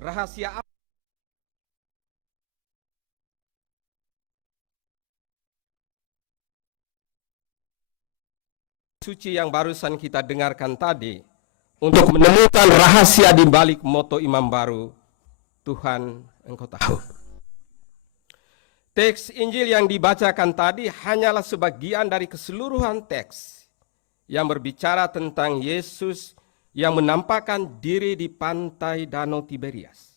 Rahasia apa? Suci yang barusan kita dengarkan tadi untuk menemukan rahasia di balik moto imam baru, Tuhan Engkau tahu. Teks Injil yang dibacakan tadi hanyalah sebagian dari keseluruhan teks yang berbicara tentang Yesus yang menampakkan diri di pantai Danau Tiberias.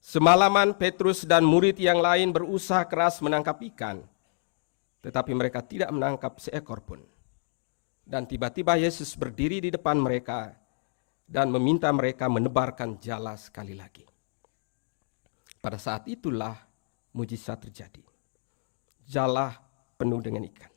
Semalaman Petrus dan murid yang lain berusaha keras menangkap ikan, tetapi mereka tidak menangkap seekor pun. Dan tiba-tiba Yesus berdiri di depan mereka dan meminta mereka menebarkan jala sekali lagi. Pada saat itulah mujizat terjadi. Jala penuh dengan ikan.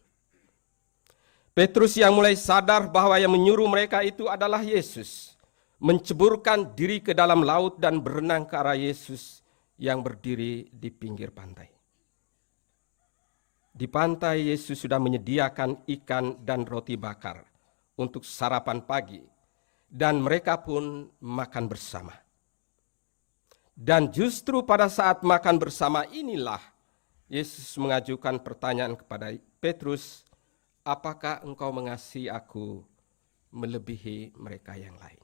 Petrus yang mulai sadar bahwa yang menyuruh mereka itu adalah Yesus, menceburkan diri ke dalam laut dan berenang ke arah Yesus yang berdiri di pinggir pantai. Di pantai Yesus sudah menyediakan ikan dan roti bakar untuk sarapan pagi, dan mereka pun makan bersama. Dan justru pada saat makan bersama inilah Yesus mengajukan pertanyaan kepada Petrus, apakah engkau mengasihi aku melebihi mereka yang lain?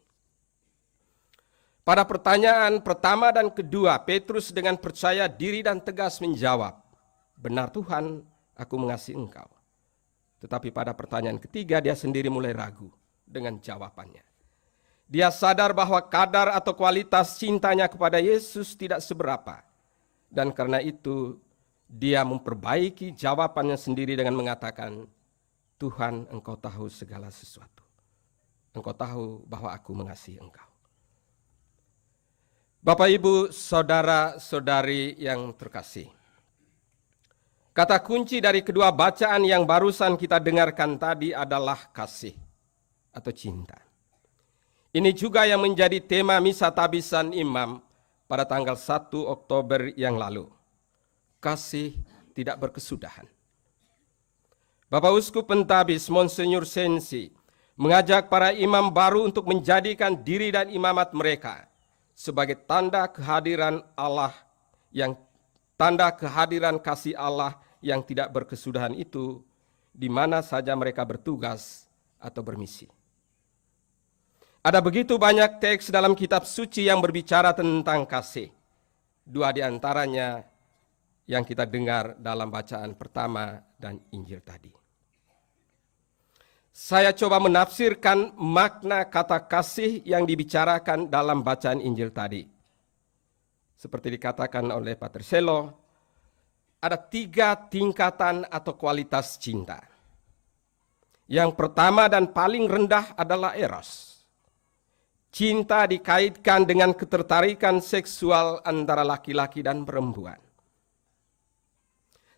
Pada pertanyaan pertama dan kedua, Petrus dengan percaya diri dan tegas menjawab, benar Tuhan, aku mengasihi engkau. Tetapi pada pertanyaan ketiga dia sendiri mulai ragu dengan jawabannya. Dia sadar bahwa kadar atau kualitas cintanya kepada Yesus tidak seberapa. Dan karena itu dia memperbaiki jawabannya sendiri dengan mengatakan, Tuhan engkau tahu segala sesuatu. Engkau tahu bahwa aku mengasihi engkau. Bapak, Ibu, saudara-saudari yang terkasih. Kata kunci dari kedua bacaan yang barusan kita dengarkan tadi adalah kasih atau cinta. Ini juga yang menjadi tema misa tabisan imam pada tanggal 1 Oktober yang lalu. Kasih tidak berkesudahan. Bapak Uskup Pentabis Monsinyur Sensi mengajak para imam baru untuk menjadikan diri dan imamat mereka sebagai tanda kehadiran Allah tanda kehadiran kasih Allah yang tidak berkesudahan itu di mana saja mereka bertugas atau bermisi. Ada begitu banyak teks dalam kitab suci yang berbicara tentang kasih. Dua di antaranya yang kita dengar dalam bacaan pertama dan Injil tadi. Saya coba menafsirkan makna kata kasih yang dibicarakan dalam bacaan Injil tadi. Seperti dikatakan oleh Pater Selo, ada 3 tingkatan atau kualitas cinta. Yang pertama dan paling rendah adalah eros. Cinta dikaitkan dengan ketertarikan seksual antara laki-laki dan perempuan.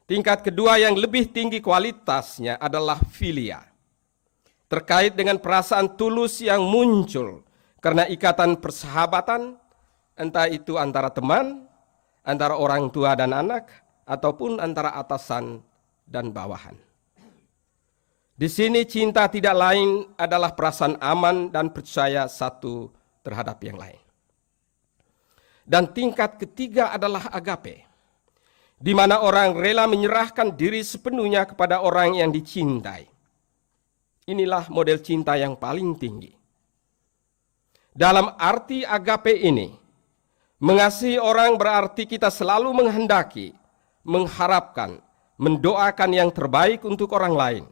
Tingkat kedua yang lebih tinggi kualitasnya adalah filia. Terkait dengan perasaan tulus yang muncul karena ikatan persahabatan, entah itu antara teman, antara orang tua dan anak, ataupun antara atasan dan bawahan. Di sini cinta tidak lain adalah perasaan aman dan percaya satu terhadap yang lain. Dan tingkat ketiga adalah agape, di mana orang rela menyerahkan diri sepenuhnya kepada orang yang dicintai. Inilah model cinta yang paling tinggi. Dalam arti agape ini, mengasihi orang berarti kita selalu menghendaki, mengharapkan, mendoakan yang terbaik untuk orang lain.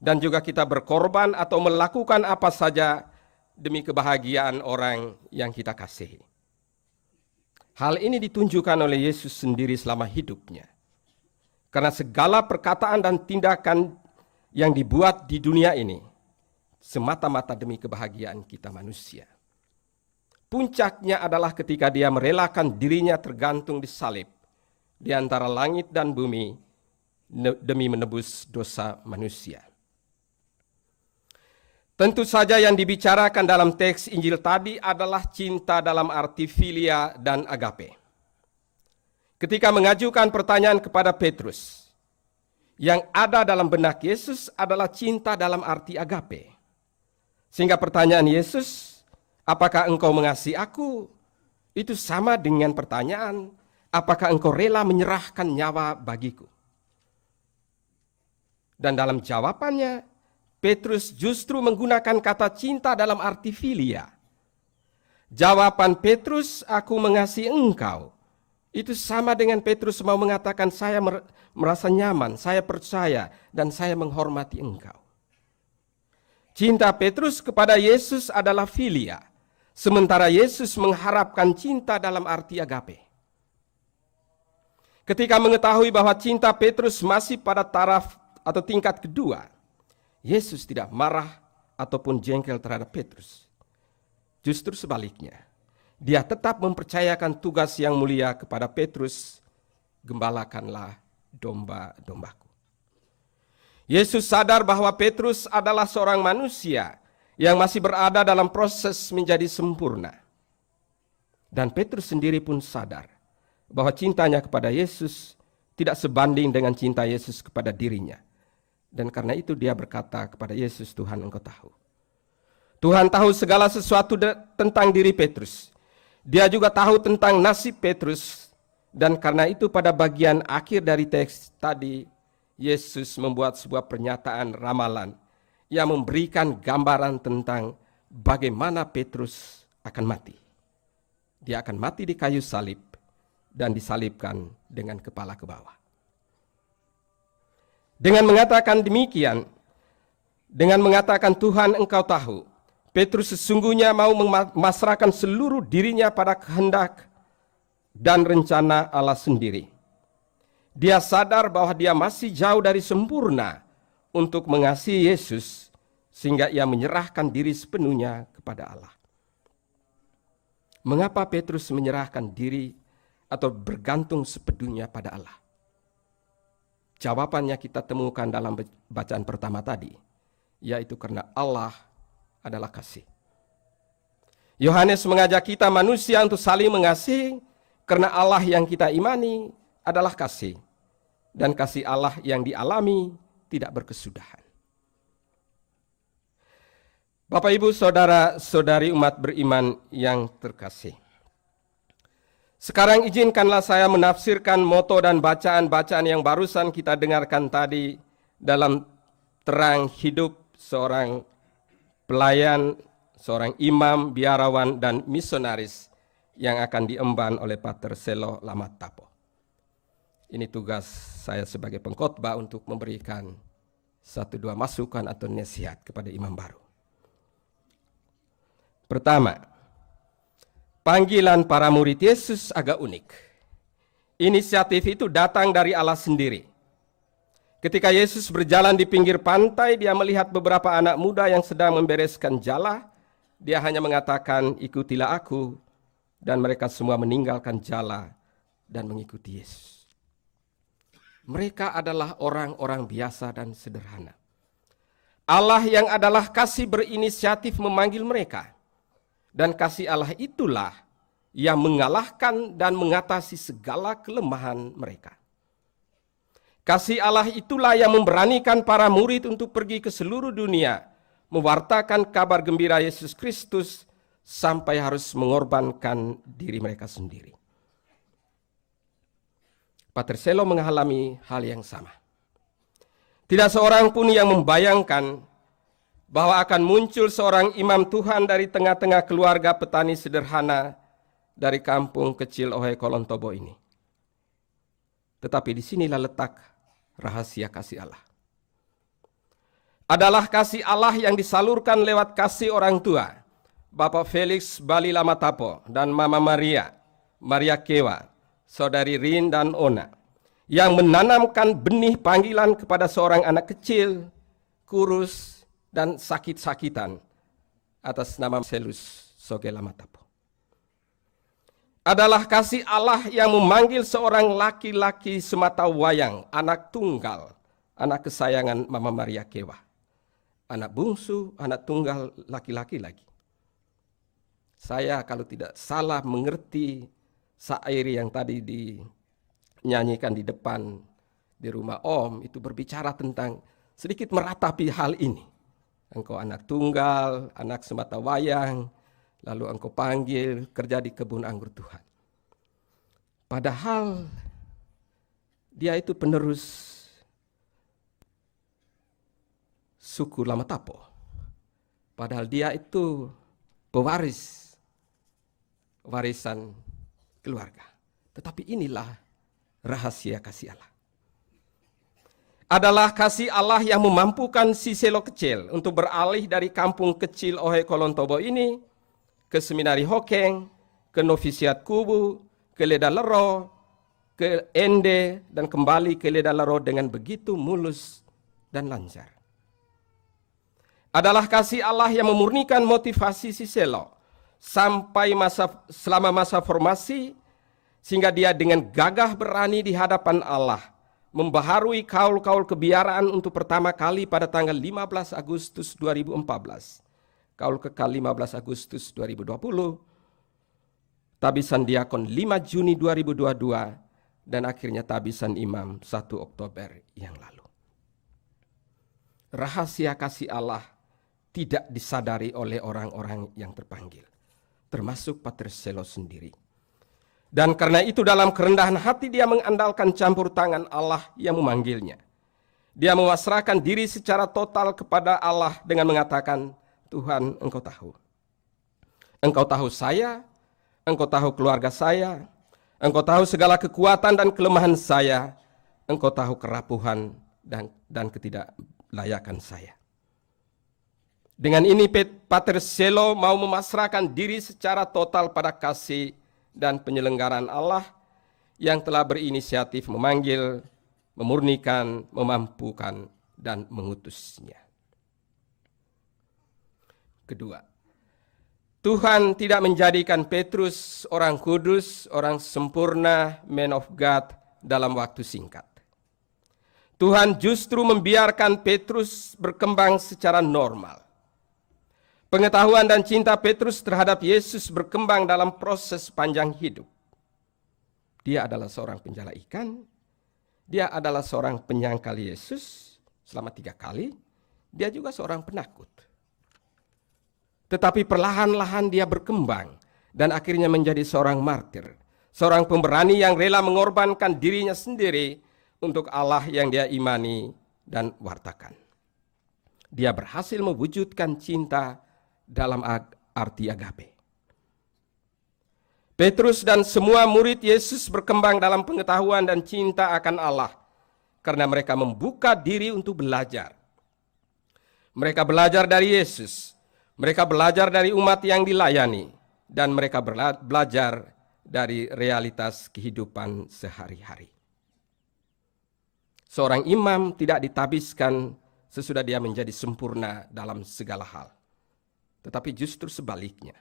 Dan juga kita berkorban atau melakukan apa saja demi kebahagiaan orang yang kita kasihi. Hal ini ditunjukkan oleh Yesus sendiri selama hidupnya. Karena segala perkataan dan tindakan yang dibuat di dunia ini, semata-mata demi kebahagiaan kita manusia. Puncaknya adalah ketika dia merelakan dirinya tergantung di salib di antara langit dan bumi demi menebus dosa manusia. Tentu saja yang dibicarakan dalam teks Injil tadi adalah cinta dalam arti filia dan agape. Ketika mengajukan pertanyaan kepada Petrus, yang ada dalam benak Yesus adalah cinta dalam arti agape. Sehingga pertanyaan Yesus, apakah engkau mengasihi aku? Itu sama dengan pertanyaan, apakah engkau rela menyerahkan nyawa bagiku? Dan dalam jawabannya, Petrus justru menggunakan kata cinta dalam arti filia. Jawaban Petrus, aku mengasihi engkau, itu sama dengan Petrus mau mengatakan, saya merasa nyaman, saya percaya, dan saya menghormati engkau. Cinta Petrus kepada Yesus adalah filia, sementara Yesus mengharapkan cinta dalam arti agape. Ketika mengetahui bahwa cinta Petrus masih pada taraf atau tingkat kedua, Yesus tidak marah ataupun jengkel terhadap Petrus. Justru sebaliknya, dia tetap mempercayakan tugas yang mulia kepada Petrus, gembalakanlah domba-dombaku. Yesus sadar bahwa Petrus adalah seorang manusia yang masih berada dalam proses menjadi sempurna. Dan Petrus sendiri pun sadar bahwa cintanya kepada Yesus tidak sebanding dengan cinta Yesus kepada dirinya. Dan karena itu dia berkata kepada Yesus, Tuhan engkau tahu. Tuhan tahu segala sesuatu tentang diri Petrus. Dia juga tahu tentang nasib Petrus. Dan karena itu pada bagian akhir dari teks tadi, Yesus membuat sebuah pernyataan ramalan yang memberikan gambaran tentang bagaimana Petrus akan mati. Dia akan mati di kayu salib dan disalibkan dengan kepala ke bawah. Dengan mengatakan demikian, dengan mengatakan Tuhan engkau tahu, Petrus sesungguhnya mau memasrahkan seluruh dirinya pada kehendak dan rencana Allah sendiri. Dia sadar bahwa dia masih jauh dari sempurna untuk mengasihi Yesus, sehingga ia menyerahkan diri sepenuhnya kepada Allah. Mengapa Petrus menyerahkan diri atau bergantung sepenuhnya pada Allah? Jawabannya kita temukan dalam bacaan pertama tadi, yaitu karena Allah adalah kasih. Yohanes mengajak kita manusia untuk saling mengasihi karena Allah yang kita imani adalah kasih. Dan kasih Allah yang dialami tidak berkesudahan. Bapak, Ibu, saudara-saudari umat beriman yang terkasih. Sekarang izinkanlah saya menafsirkan moto dan bacaan-bacaan yang barusan kita dengarkan tadi dalam terang hidup seorang pelayan, seorang imam, biarawan, dan misionaris yang akan diemban oleh Pater Selo Lamatapo. Ini tugas saya sebagai pengkhotbah untuk memberikan 1-2 masukan atau nasihat kepada imam baru. Pertama, panggilan para murid Yesus agak unik. Inisiatif itu datang dari Allah sendiri. Ketika Yesus berjalan di pinggir pantai, dia melihat beberapa anak muda yang sedang membereskan jala. Dia hanya mengatakan, ikutilah aku, dan mereka semua meninggalkan jala dan mengikuti Yesus. Mereka adalah orang-orang biasa dan sederhana. Allah yang adalah kasih berinisiatif memanggil mereka. Dan kasih Allah itulah yang mengalahkan dan mengatasi segala kelemahan mereka. Kasih Allah itulah yang memberanikan para murid untuk pergi ke seluruh dunia, mewartakan kabar gembira Yesus Kristus sampai harus mengorbankan diri mereka sendiri. Pater Selo mengalami hal yang sama. Tidak seorang pun yang membayangkan bahwa akan muncul seorang imam Tuhan dari tengah-tengah keluarga petani sederhana dari kampung kecil Ohe Kolontobo ini. Tetapi disinilah letak rahasia kasih Allah. Adalah kasih Allah yang disalurkan lewat kasih orang tua, Bapak Felix Bali Lamatapo dan Mama Maria Kewa, Saudari Rin dan Ona, yang menanamkan benih panggilan kepada seorang anak kecil, kurus, dan sakit-sakitan atas nama Selus Sogelamatapo. Adalah kasih Allah yang memanggil seorang laki-laki sematawayang, anak tunggal, anak kesayangan Mama Maria Kewa. Anak bungsu, anak tunggal laki-laki lagi. Saya kalau tidak salah mengerti syair yang tadi dinyanyikan di depan di rumah Om, itu berbicara tentang sedikit meratapi hal ini. Engkau anak tunggal, anak sematawayang, lalu engkau panggil kerja di kebun anggur Tuhan. Padahal dia itu penerus suku Lamatapo. Padahal dia itu pewaris warisan keluarga. Tetapi inilah rahasia kasih Allah. Adalah kasih Allah yang memampukan si Selo kecil untuk beralih dari kampung kecil Ohe Kolontobo ini ke Seminari Hokeng, ke Novisiat Kubu, ke Ledalero, ke Ende, dan kembali ke Ledalero dengan begitu mulus dan lancar. Adalah kasih Allah yang memurnikan motivasi si Selo sampai selama masa formasi, sehingga dia dengan gagah berani di hadapan Allah membaharui kaul-kaul kebiaraan untuk pertama kali pada tanggal 15 Agustus 2014. Kaul kekal 15 Agustus 2020, tabisan diakon 5 Juni 2022, dan akhirnya tabisan imam 1 Oktober yang lalu. Rahasia kasih Allah tidak disadari oleh orang-orang yang terpanggil, termasuk Pater Selo sendiri. Dan karena itu dalam kerendahan hati dia mengandalkan campur tangan Allah yang memanggilnya. Dia memasrahkan diri secara total kepada Allah dengan mengatakan, Tuhan, Engkau tahu. Engkau tahu saya, Engkau tahu keluarga saya, Engkau tahu segala kekuatan dan kelemahan saya, Engkau tahu kerapuhan dan ketidaklayakan saya. Dengan ini Pater Selo mau memasrahkan diri secara total pada kasih dan penyelenggaraan Allah yang telah berinisiatif memanggil, memurnikan, memampukan, dan mengutusnya. Kedua, Tuhan tidak menjadikan Petrus orang kudus, orang sempurna, man of God dalam waktu singkat. Tuhan justru membiarkan Petrus berkembang secara normal. Pengetahuan dan cinta Petrus terhadap Yesus berkembang dalam proses panjang hidup. Dia adalah seorang penjala ikan, dia adalah seorang penyangkal Yesus selama 3 kali, dia juga seorang penakut. Tetapi perlahan-lahan dia berkembang dan akhirnya menjadi seorang martir, seorang pemberani yang rela mengorbankan dirinya sendiri untuk Allah yang dia imani dan wartakan. Dia berhasil mewujudkan cinta dalam arti agape. Petrus dan semua murid Yesus berkembang dalam pengetahuan dan cinta akan Allah karena mereka membuka diri untuk belajar. Mereka belajar dari Yesus, mereka belajar dari umat yang dilayani, dan mereka belajar dari realitas kehidupan sehari-hari. Seorang imam tidak ditabiskan sesudah dia menjadi sempurna dalam segala hal. Tetapi justru sebaliknya.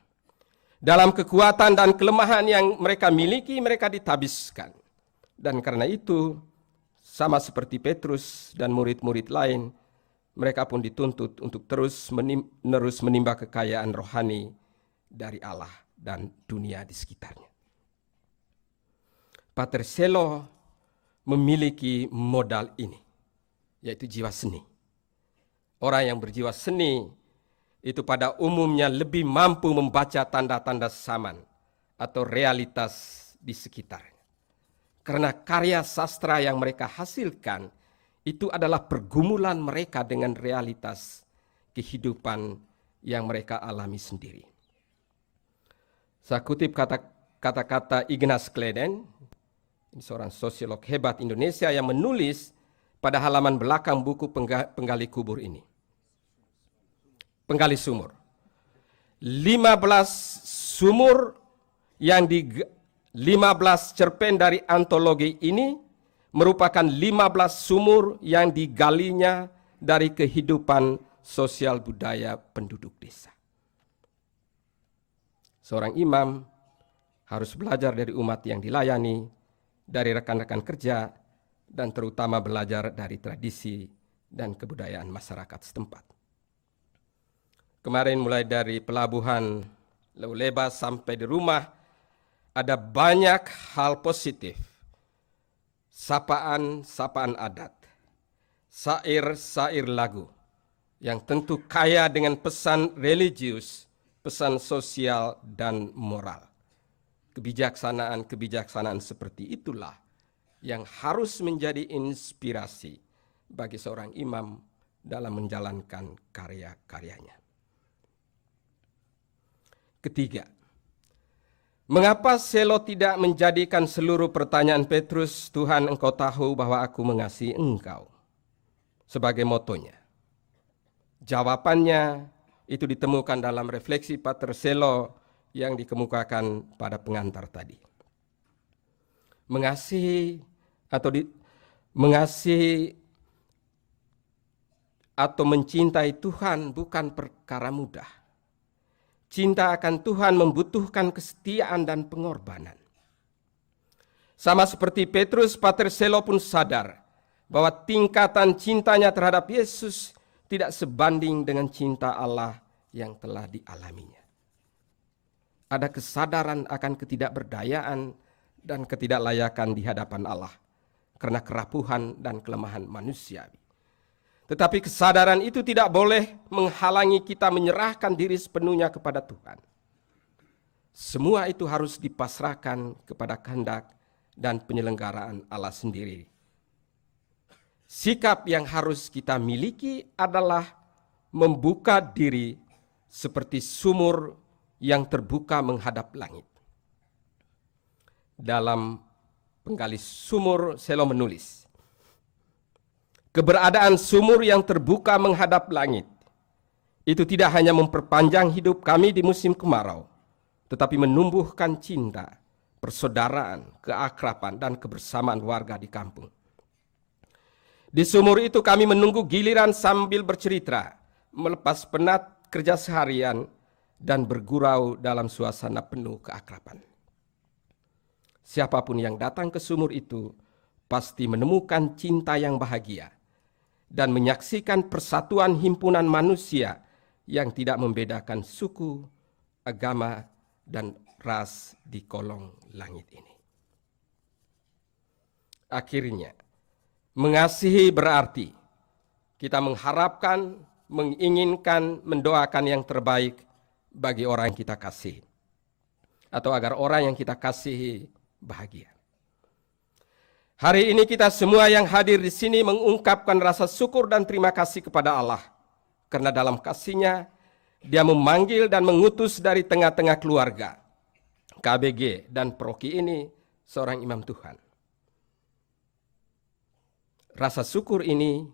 Dalam kekuatan dan kelemahan yang mereka miliki, mereka ditabiskan. Dan karena itu, sama seperti Petrus dan murid-murid lain, mereka pun dituntut untuk terus menimba kekayaan rohani dari Allah dan dunia di sekitarnya. Pater Selo memiliki modal ini, yaitu jiwa seni. Orang yang berjiwa seni itu pada umumnya lebih mampu membaca tanda-tanda zaman atau realitas di sekitarnya. Karena karya sastra yang mereka hasilkan itu adalah pergumulan mereka dengan realitas kehidupan yang mereka alami sendiri. Saya kutip kata-kata Ignaz Kleden, seorang sosiolog hebat Indonesia yang menulis pada halaman belakang buku Penggali Kubur ini. Penggali sumur. 15 sumur yang 15 cerpen dari antologi ini merupakan 15 sumur yang digalinya dari kehidupan sosial budaya penduduk desa. Seorang imam harus belajar dari umat yang dilayani, dari rekan-rekan kerja, dan terutama belajar dari tradisi dan kebudayaan masyarakat setempat. Kemarin mulai dari pelabuhan Leuleba sampai di rumah, ada banyak hal positif. Sapaan adat, sair lagu, yang tentu kaya dengan pesan religius, pesan sosial dan moral. Kebijaksanaan seperti itulah yang harus menjadi inspirasi bagi seorang imam dalam menjalankan karya-karyanya. Ketiga, mengapa Selo tidak menjadikan seluruh pertanyaan Petrus, Tuhan engkau tahu bahwa aku mengasihi engkau, sebagai motonya? Jawabannya itu ditemukan dalam refleksi Pater Selo yang dikemukakan pada pengantar tadi. Mengasihi atau mencintai Tuhan bukan perkara mudah. Cinta akan Tuhan membutuhkan kesetiaan dan pengorbanan. Sama seperti Petrus, Pater Selo pun sadar bahwa tingkatan cintanya terhadap Yesus tidak sebanding dengan cinta Allah yang telah dialaminya. Ada kesadaran akan ketidakberdayaan dan ketidaklayakan di hadapan Allah karena kerapuhan dan kelemahan manusiawi. Tetapi kesadaran itu tidak boleh menghalangi kita menyerahkan diri sepenuhnya kepada Tuhan. Semua itu harus dipasrahkan kepada kehendak dan penyelenggaraan Allah sendiri. Sikap yang harus kita miliki adalah membuka diri seperti sumur yang terbuka menghadap langit. Dalam penggali sumur, Selo menulis, keberadaan sumur yang terbuka menghadap langit itu tidak hanya memperpanjang hidup kami di musim kemarau, tetapi menumbuhkan cinta, persaudaraan, keakraban, dan kebersamaan warga di kampung. Di sumur itu kami menunggu giliran sambil bercerita, melepas penat kerja seharian, dan bergurau dalam suasana penuh keakraban. Siapapun yang datang ke sumur itu pasti menemukan cinta yang bahagia dan menyaksikan persatuan himpunan manusia yang tidak membedakan suku, agama, dan ras di kolong langit ini. Akhirnya, mengasihi berarti kita mengharapkan, menginginkan, mendoakan yang terbaik bagi orang yang kita kasihi, atau agar orang yang kita kasihi bahagia. Hari ini kita semua yang hadir di sini mengungkapkan rasa syukur dan terima kasih kepada Allah, karena dalam kasih-Nya Dia memanggil dan mengutus dari tengah-tengah keluarga, KBG dan Proki ini seorang imam Tuhan. Rasa syukur ini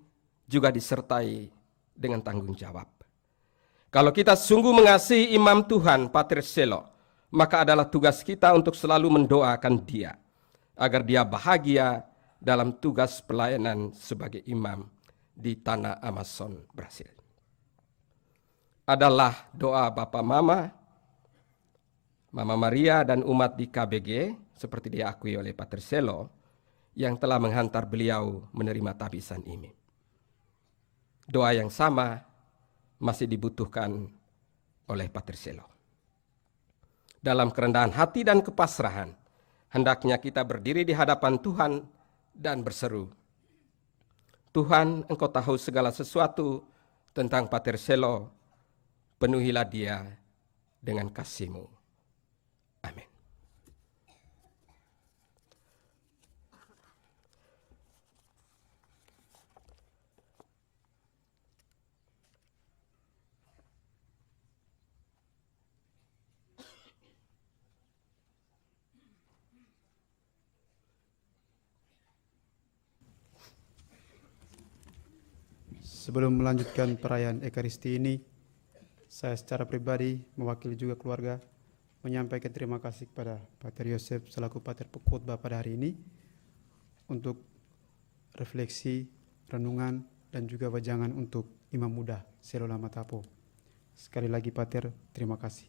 juga disertai dengan tanggung jawab. Kalau kita sungguh mengasihi imam Tuhan, Pater Selo, maka adalah tugas kita untuk selalu mendoakan dia, agar dia bahagia dalam tugas pelayanan sebagai imam di tanah Amazon, Brasil. Adalah doa Bapak Mama Maria dan umat di KBG, seperti diakui oleh Pater Selo, yang telah menghantar beliau menerima tabisan ini. Doa yang sama masih dibutuhkan oleh Pater Selo. Dalam kerendahan hati dan kepasrahan, hendaknya kita berdiri di hadapan Tuhan dan berseru, Tuhan, Engkau tahu segala sesuatu tentang Pater Selo, penuhilah dia dengan kasih-Mu. Amin. Sebelum melanjutkan perayaan Ekaristi ini, saya secara pribadi mewakili juga keluarga menyampaikan terima kasih kepada Pater Yosef selaku Pater Pengkhotbah pada hari ini untuk refleksi, renungan, dan juga wejangan untuk Imam Muda Selola Matapo. Sekali lagi Pater, terima kasih.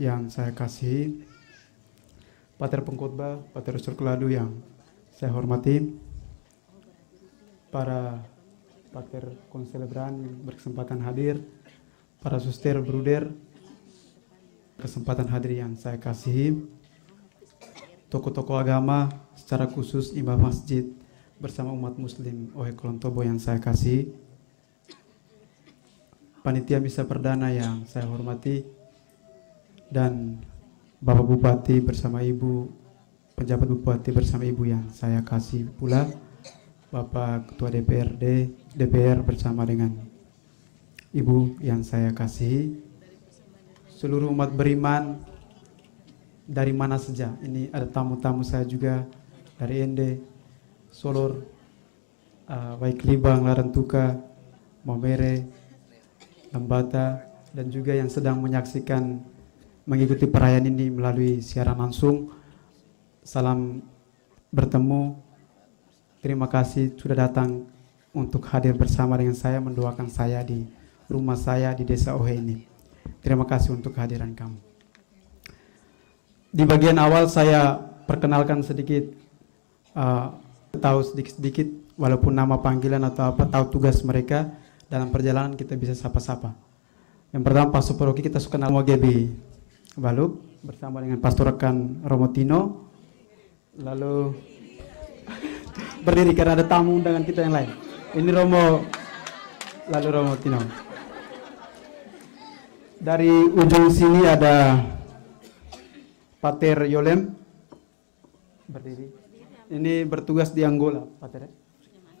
Yang saya kasihi, Pater Pengkhotbah, Pater Ustur Keladu yang saya hormati, para Pater konselebran yang berkesempatan hadir, para suster bruder, kesempatan hadir yang saya kasihi, tokoh-tokoh agama, secara khusus imam masjid bersama umat muslim Ohe Kulon Tobo yang saya kasihi, panitia misa perdana yang saya hormati, dan Bapak Bupati bersama Ibu, penjabat Bupati bersama Ibu yang saya kasih pula, Bapak Ketua DPR bersama dengan Ibu yang saya kasihi, seluruh umat beriman dari mana saja. Ini ada tamu-tamu saya juga dari Ende, Solor, Waiklibang, Larantuka, Momere, Lambata, dan juga yang sedang menyaksikan mengikuti perayaan ini melalui siaran langsung. Salam bertemu. Terima kasih sudah datang untuk hadir bersama dengan saya, mendoakan saya di rumah saya di Desa Ohe ini. Terima kasih untuk kehadiran kamu. Di bagian awal saya perkenalkan sedikit, tahu sedikit-sedikit walaupun nama panggilan atau apa, tahu tugas mereka dalam perjalanan, kita bisa sapa-sapa. Yang pertama Pastor Paroki kita suka nama GB Baluk bersama dengan Pastor rekan Romotino, lalu berdiri karena ada tamu undangan kita yang lain. Ini Romo, lalu Romotino. Dari ujung sini ada Pater Yolem berdiri. Ini bertugas di Angola, Pater,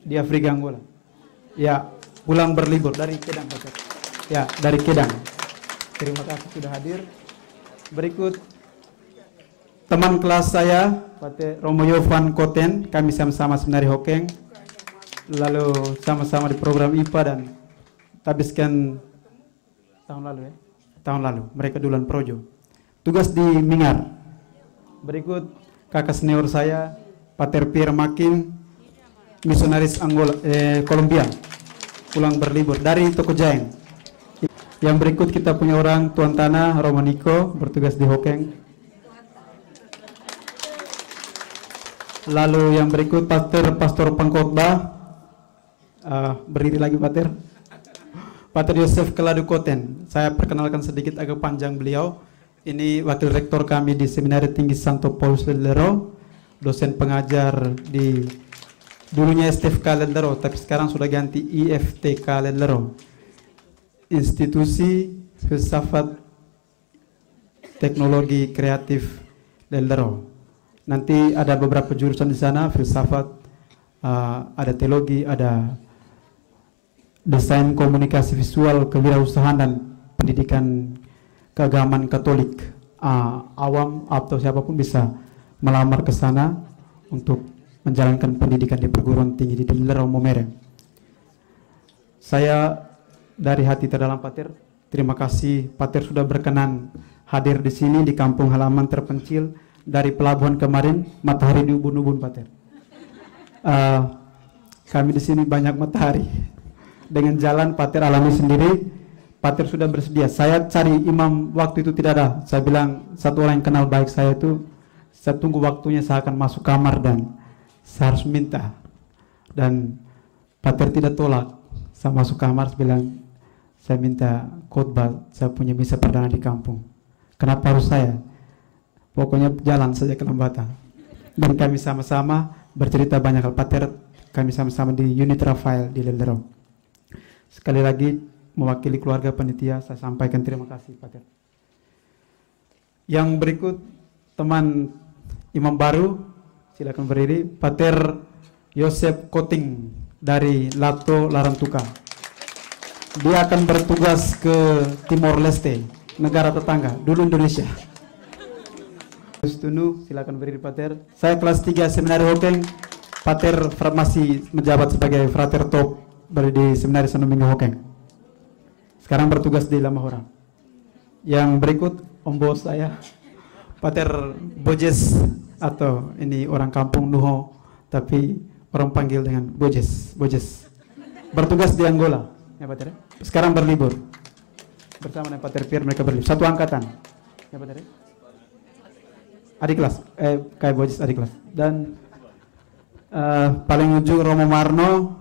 di Afrika Angola. Ya, pulang berlibur dari Kedang, Pater. Ya, dari Kedang. Terima kasih sudah hadir. Berikut teman kelas saya, Pater Romo Yovan Koten, kami sama-sama seminari Hokeng, lalu sama-sama di program IPA dan habiskan tahun lalu ya, tahun lalu mereka duluan projo, tugas di Mingar. Berikut kakak senior saya, Pater Pierre Makin, misionaris Angola, Kolombia, pulang berlibur dari Toko Jaeng. Yang berikut kita punya orang Tuan Tanah Romo Niko, bertugas di Hokeng. Lalu yang berikut Pastor Pengkhotbah, berdiri lagi Pater, Pater Yosef Keladu Koten. Saya perkenalkan sedikit, agak panjang beliau. Ini wakil rektor kami di Seminari Tinggi Santo Paulus Lendero, dosen pengajar di dulunya STFK Lendero, tapi sekarang sudah ganti IFTK Lendero, Institusi Filsafat Teknologi Kreatif Lendero. Nanti ada beberapa jurusan di sana, filsafat, ada teologi, ada desain komunikasi visual, kewirausahaan dan pendidikan keagamaan Katolik. Awam atau siapapun bisa melamar ke sana untuk menjalankan pendidikan di perguruan tinggi di Lendero Momere. Saya dari hati terdalam Pater, terima kasih Pater sudah berkenan hadir di sini di kampung halaman terpencil. Dari pelabuhan kemarin matahari di ubun-ubun Pater. Kami di sini banyak matahari. Dengan jalan Pater alami sendiri. Pater sudah bersedia. Saya cari imam waktu itu tidak ada. Saya bilang satu orang yang kenal baik saya itu, saya tunggu waktunya saya akan masuk kamar dan saya harus minta. Dan Pater tidak tolak. Saya masuk kamar, saya bilang saya minta khotbah, saya punya misa perdana di kampung. Kenapa harus saya? Pokoknya jalan saja ke Lambata. Dan kami sama-sama bercerita banyak hal. Pater, kami sama-sama di unit Rafael di Lendero. Sekali lagi mewakili keluarga panitia saya sampaikan terima kasih Pater. Yang berikut teman imam baru, silakan berdiri, Pater Yosef Koting dari Lato Larantuka. Dia akan bertugas ke Timor Leste, negara tetangga, dulu Indonesia. Tunu, silakan berdiri Pater. Saya kelas 3 Seminari Hokeng. Pater masih menjabat sebagai frater top di Seminari Santo Domingo Hokeng. Sekarang bertugas di Lamahora. Yang berikut Om Bos saya, Pater Bojes, atau ini orang kampung Nuho, tapi orang panggil dengan Bojes. Bertugas di Angola, ya Pater. Sekarang berlibur. Bersama dengan Pater Pierre mereka berlibur. Satu angkatan, ya Pater. Adik kelas, kayak Bojes adik kelas. Dan paling ujung Romo Marno,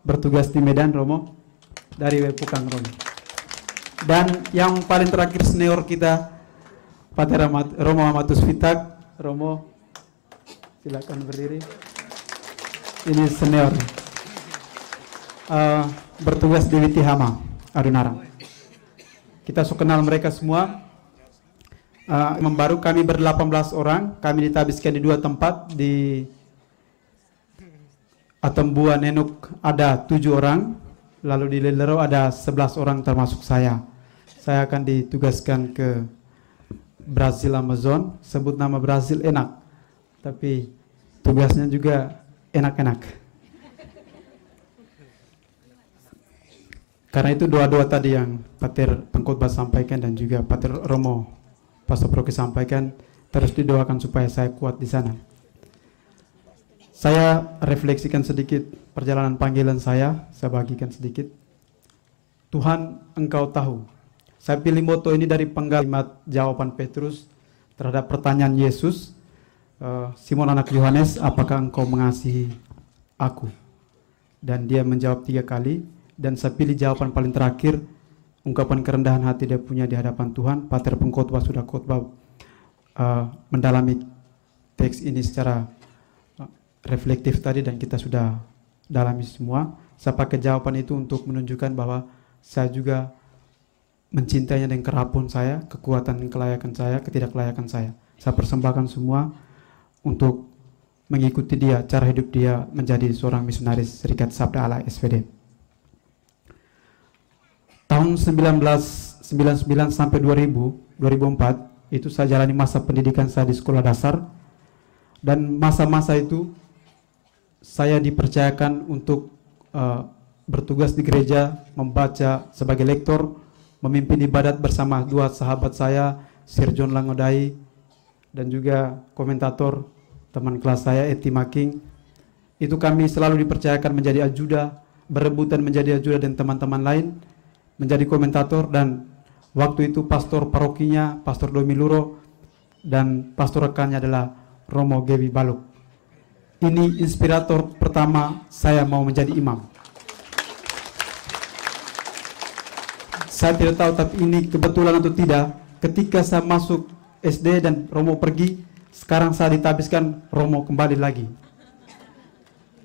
bertugas di Medan Romo, dari Pukang Romo. Dan yang paling terakhir senior kita, Pater Romo Amatus Vitak. Romo, silakan berdiri. Ini senior, bertugas di Witihama, Adunarang. Kita suka kenal mereka semua. Membaru kami ber-18 orang, kami ditabiskan di 2 tempat. Di Atembua Nenuk ada 7 orang, lalu di Lelero ada 11 orang termasuk saya. Saya akan ditugaskan ke Brazil Amazon. Sebut nama Brazil enak, tapi tugasnya juga enak-enak. Karena itu doa-doa tadi yang Pater Pengkhotbah sampaikan dan juga Pater Romo Pastor Proki sampaikan, terus didoakan supaya saya kuat di sana. Saya refleksikan sedikit perjalanan panggilan saya bagikan sedikit. Tuhan, Engkau tahu. Saya pilih moto ini dari penggalimat jawaban Petrus terhadap pertanyaan Yesus, Simon anak Yohanes, apakah engkau mengasihi aku? Dan dia menjawab 3 kali. Dan saya pilih jawaban paling terakhir, ungkapan kerendahan hati dia punya di hadapan Tuhan. Pater Pengkhotbah sudah khotbah mendalami teks ini secara reflektif tadi dan kita sudah dalami semua. Saya pakai jawaban itu untuk menunjukkan bahwa saya juga mencintainya dengan kerapun saya, kekuatan dan kelayakan saya, ketidaklayakan saya. Saya persembahkan semua untuk mengikuti dia, cara hidup dia menjadi seorang misionaris Serikat Sabda Allah SVD. Tahun 1999 sampai 2004 itu saya jalani masa pendidikan saya di sekolah dasar, dan masa-masa itu saya dipercayakan untuk bertugas di gereja, membaca sebagai lektor, memimpin ibadat bersama 2 sahabat saya, Sir John Langodai dan juga komentator teman kelas saya Eti Making. Itu kami selalu dipercayakan menjadi ajuda, berebutan menjadi ajuda dan teman-teman lain menjadi komentator. Dan waktu itu pastor parokinya Pastor Domi Luro dan pastor rekannya adalah Romo Gebi Baluk. Ini inspirator pertama saya mau menjadi imam. Saya tidak tahu tapi ini kebetulan atau tidak, ketika saya masuk SD dan Romo pergi, sekarang saya ditabiskan Romo kembali lagi.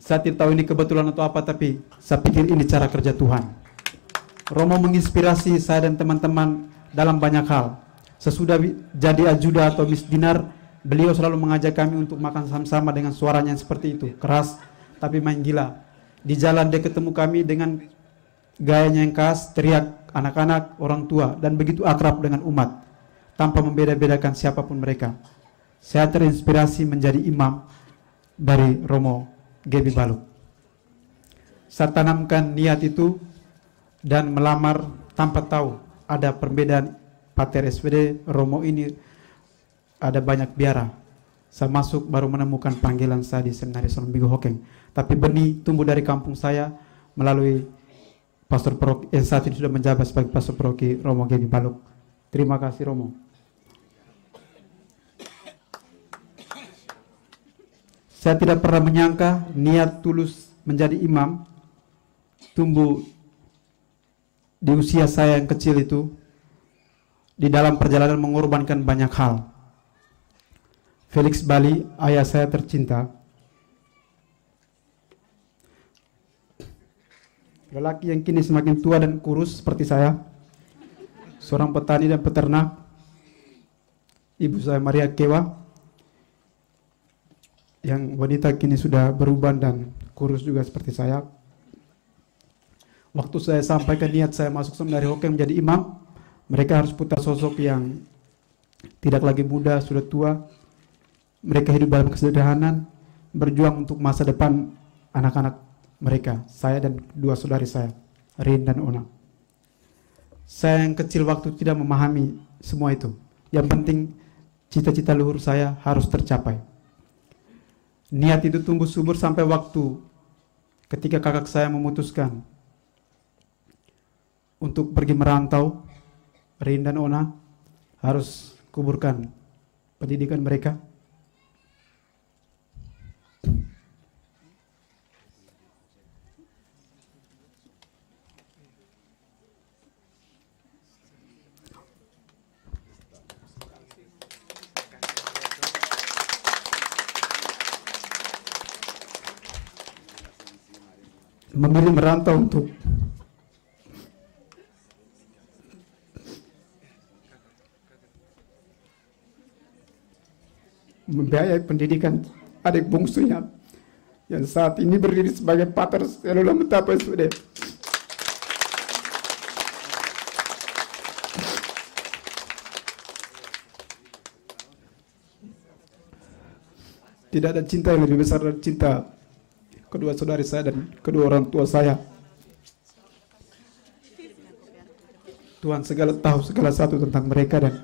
Saya tidak tahu ini kebetulan atau apa, tapi saya pikir ini cara kerja Tuhan. Romo menginspirasi saya dan teman-teman dalam banyak hal. Sesudah jadi ajuda atau misdinar, beliau selalu mengajak kami untuk makan sama-sama dengan suaranya yang seperti itu, keras tapi main gila. Di jalan dia ketemu kami dengan gayanya yang khas, teriak anak-anak, orang tua, dan begitu akrab dengan umat tanpa membeda-bedakan siapapun mereka. Saya terinspirasi menjadi imam dari Romo Gebi Baluk. Saya tanamkan niat itu dan melamar tanpa tahu ada perbedaan Pater SVD, Romo ini ada banyak biara. Saya masuk baru menemukan panggilan saya di Seminari Santo Domingo Hokeng. Tapi benih tumbuh dari kampung saya melalui Pastor Paroki yang saat ini sudah menjabat sebagai Pastor Paroki Romo Gebi Baluk. Terima kasih Romo. Saya tidak pernah menyangka niat tulus menjadi imam tumbuh di usia saya yang kecil itu, di dalam perjalanan mengorbankan banyak hal. Felix Bali, ayah saya tercinta, lelaki yang kini semakin tua dan kurus seperti saya, seorang petani dan peternak. Ibu saya Maria Kewa, yang wanita kini sudah beruban dan kurus juga seperti saya. Waktu saya sampaikan niat saya masuk seminari Hokeng menjadi imam, mereka harus putar sosok yang tidak lagi muda, sudah tua. Mereka hidup dalam kesederhanaan, berjuang untuk masa depan anak-anak mereka, saya dan dua saudari saya, Rin dan Ona. Saya yang kecil waktu tidak memahami semua itu. Yang penting cita-cita luhur saya harus tercapai. Niat itu tumbuh subur sampai waktu ketika kakak saya memutuskan untuk pergi merantau. Rin dan Ona harus kuburkan pendidikan mereka. Memilih merantau untuk membiayai pendidikan adik bungsunya yang saat ini berdiri sebagai pater selula Metapa SUD. Tidak ada cinta yang lebih besar dari cinta kedua saudari saya dan kedua orang tua saya. Tuhan tahu segala satu tentang mereka dan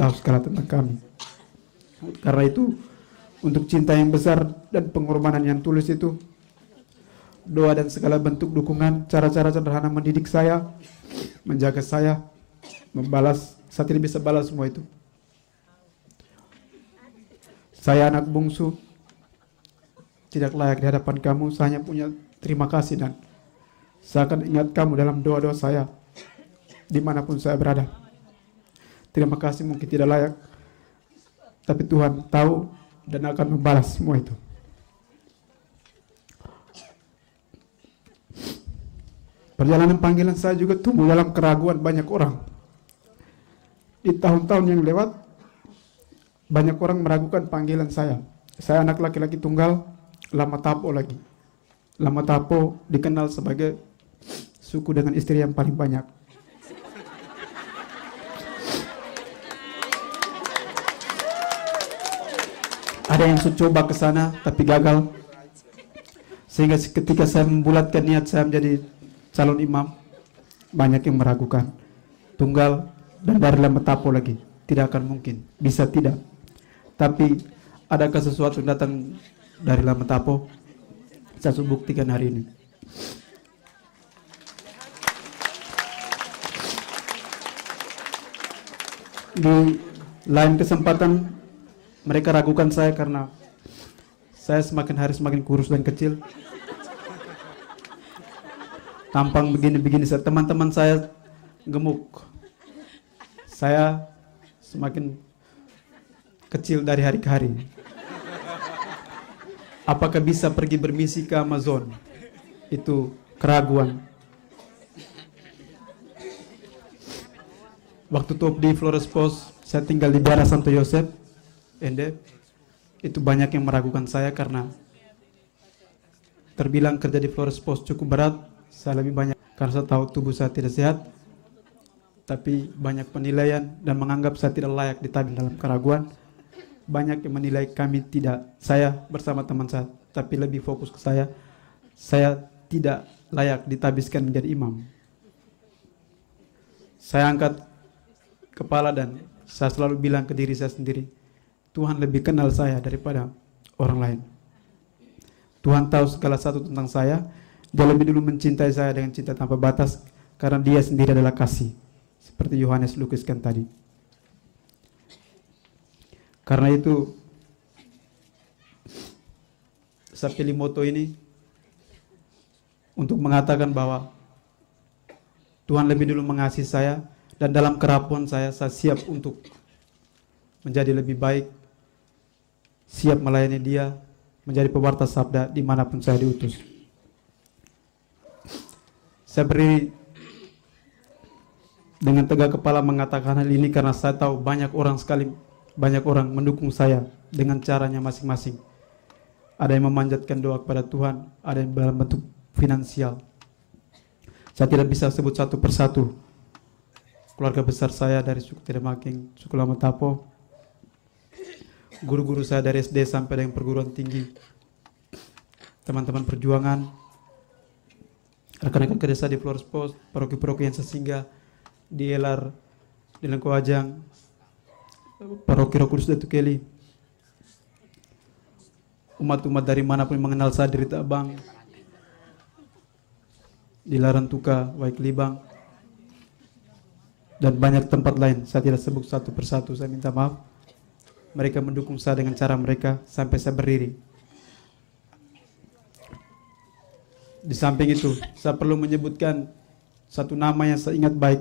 tahu segala tentang kami. Karena itu, untuk cinta yang besar dan pengorbanan yang tulus itu, doa dan segala bentuk dukungan, cara-cara sederhana mendidik saya, menjaga saya, membalas, saya tidak bisa balas semua itu. Saya anak bungsu, tidak layak di hadapan kamu, saya hanya punya terima kasih dan saya akan ingat kamu dalam doa-doa saya, dimanapun saya berada. Terima kasih mungkin tidak layak, tapi Tuhan tahu dan akan membalas semua itu. Perjalanan panggilan saya juga tumbuh dalam keraguan banyak orang. Di tahun-tahun yang lewat, banyak orang meragukan panggilan saya. Saya anak laki-laki tunggal, Lama Tapo lagi. Lama Tapo dikenal sebagai suku dengan istri yang paling banyak. Ada yang coba ke sana tapi gagal. Sehingga ketika saya membulatkan niat saya menjadi calon imam, banyak yang meragukan. Tunggal dan dari Lama Tapo lagi. Tidak akan mungkin. Bisa tidak. Tapi adakah sesuatu yang datang dari Lama Tapo? Saya buktikan hari ini. Di lain kesempatan mereka ragukan saya karena saya semakin hari semakin kurus dan kecil. Tampang begini-begini, teman-teman saya gemuk. Saya semakin kecil dari hari ke hari. Apakah bisa pergi bermisi ke Amazon? Itu keraguan. Waktu top di Flores Post, saya tinggal di daerah Santo Yosef, Ende. Itu banyak yang meragukan saya karena terbilang kerja di Flores Post cukup berat. Saya lebih banyak karena saya tahu tubuh saya tidak sehat. Tapi banyak penilaian dan menganggap saya tidak layak ditabir dalam keraguan. Banyak yang menilai kami tidak, saya bersama teman saya, tapi lebih fokus ke saya tidak layak ditabiskan menjadi imam. Saya angkat kepala dan saya selalu bilang ke diri saya sendiri, Tuhan lebih kenal saya daripada orang lain. Tuhan tahu segala satu tentang saya. Dia lebih dulu mencintai saya dengan cinta tanpa batas karena Dia sendiri adalah kasih, seperti Yohanes lukiskan tadi. Karena itu saya pilih moto ini untuk mengatakan bahwa Tuhan lebih dulu mengasihi saya dan dalam kerapuan saya siap untuk menjadi lebih baik, siap melayani Dia, menjadi pewarta sabda dimanapun saya diutus. Saya berdiri dengan tegak kepala mengatakan hal ini karena saya tahu banyak orang mendukung saya dengan caranya masing-masing. Ada yang memanjatkan doa kepada Tuhan, ada yang dalam bentuk finansial. Saya tidak bisa sebut satu persatu. Keluarga besar saya dari suku Tidemaking, suku Lamatapo, guru-guru saya dari SD sampai dengan perguruan tinggi, teman-teman perjuangan, rekan-rekan kerja di Flores Post, paroki-paroki yang sesinggah di Elar, di Lengkoajang, paroki Roh Kudus Datu Keli, umat-umat dari manapun yang mengenal saya dari Tabang, di Larantuka, Waik Libang, dan banyak tempat lain. Saya tidak sebut satu persatu, saya minta maaf. Mereka mendukung saya dengan cara mereka sampai saya berdiri. Di samping itu, saya perlu menyebutkan satu nama yang saya ingat baik.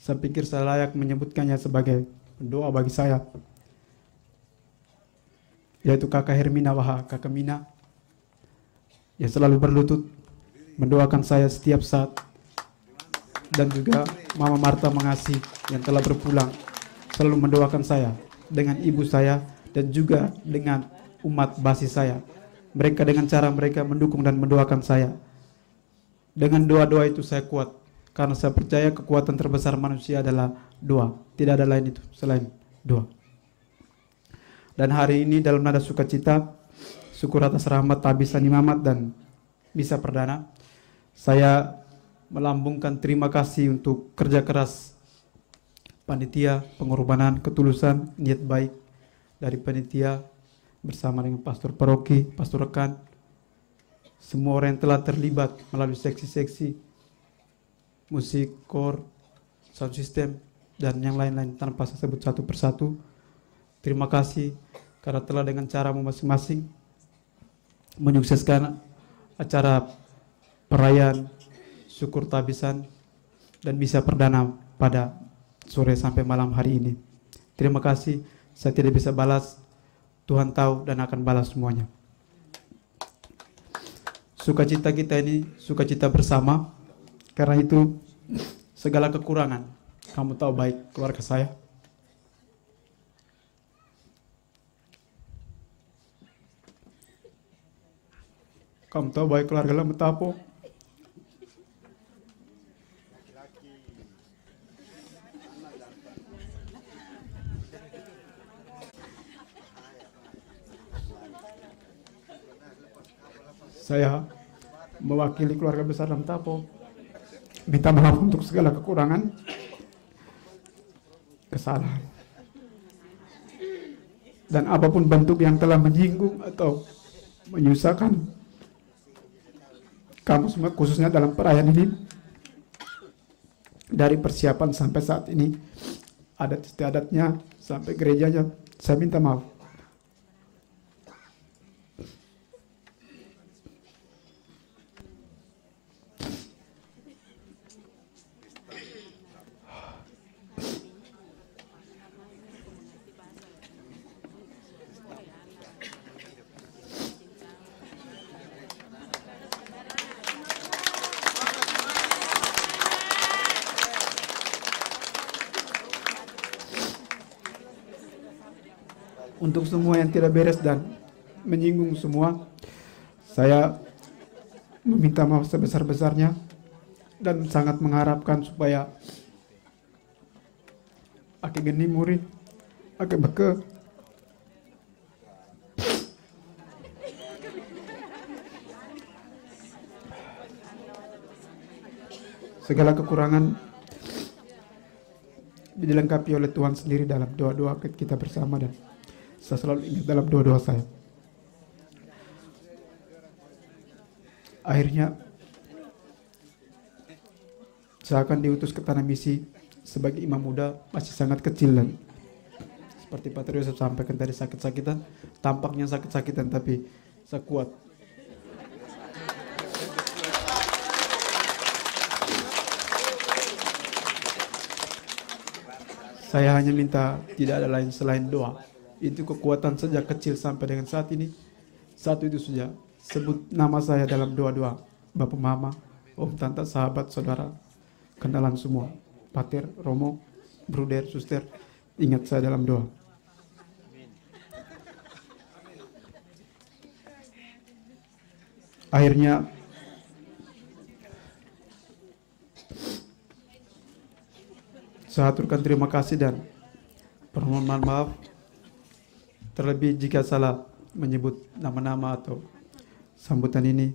Saya pikir saya layak menyebutkannya sebagai doa bagi saya, yaitu Kakak Hermina Waha, Kakak Mina, yang selalu berlutut mendoakan saya setiap saat, dan juga Mama Marta Mengasi yang telah berpulang selalu mendoakan saya, dengan ibu saya dan juga dengan umat basi saya. Mereka dengan cara mereka mendukung dan mendoakan saya. Dengan doa-doa itu saya kuat, karena saya percaya kekuatan terbesar manusia adalah doa. Tidak ada lain itu selain doa. Dan hari ini dalam nada sukacita, syukur atas rahmat Tabisan Imamat dan misa perdana, saya melambungkan terima kasih untuk kerja keras panitia, pengorbanan, ketulusan, niat baik dari panitia bersama dengan pastor paroki, pastor rekan, semua orang yang telah terlibat melalui seksi-seksi musik, kor, sound system, dan yang lain-lain tanpa saya sebut satu persatu. Terima kasih karena telah dengan caramu masing-masing menyukseskan acara perayaan syukur Tabisan dan misa perdana pada sore sampai malam hari ini. Terima kasih, saya tidak bisa balas, Tuhan tahu dan akan balas semuanya. Sukacita kita ini sukacita bersama, karena itu segala kekurangan, kamu tahu baik keluarga saya. Kamu tahu baik keluarga Lamatapo. Saya mewakili keluarga besar Lamatapo minta maaf untuk segala kekurangan, kesalahan, dan apapun bentuk yang telah menyinggung atau menyusahkan kamu semua, khususnya dalam perayaan ini. Dari persiapan sampai saat ini, adat istiadatnya sampai gerejanya, saya minta maaf. Untuk semua yang tidak beres dan menyinggung semua, saya meminta maaf sebesar-besarnya dan sangat mengharapkan supaya ake geni muri, ake beke, segala kekurangan dilengkapi oleh Tuhan sendiri dalam doa-doa kita bersama, dan saya selalu ingat dalam doa-doa saya. Akhirnya saya akan diutus ke tanah misi sebagai imam muda, masih sangat kecil, dan seperti Pak Yosef sampaikan tadi, sakit-sakitan, tampaknya sakit-sakitan tapi saya kuat. Saya hanya minta tidak ada lain selain doa. Itu kekuatan sejak kecil sampai dengan saat ini. Satu itu saja, sebut nama saya dalam doa-doa. Bapak, Mama, Om, Tante, sahabat, saudara, kenalan semua, Pater, Romo, Bruder, Suster, ingat saya dalam doa. Akhirnya Saya aturkan terima kasih dan permohonan maaf terlebih jika salah menyebut nama-nama atau sambutan ini.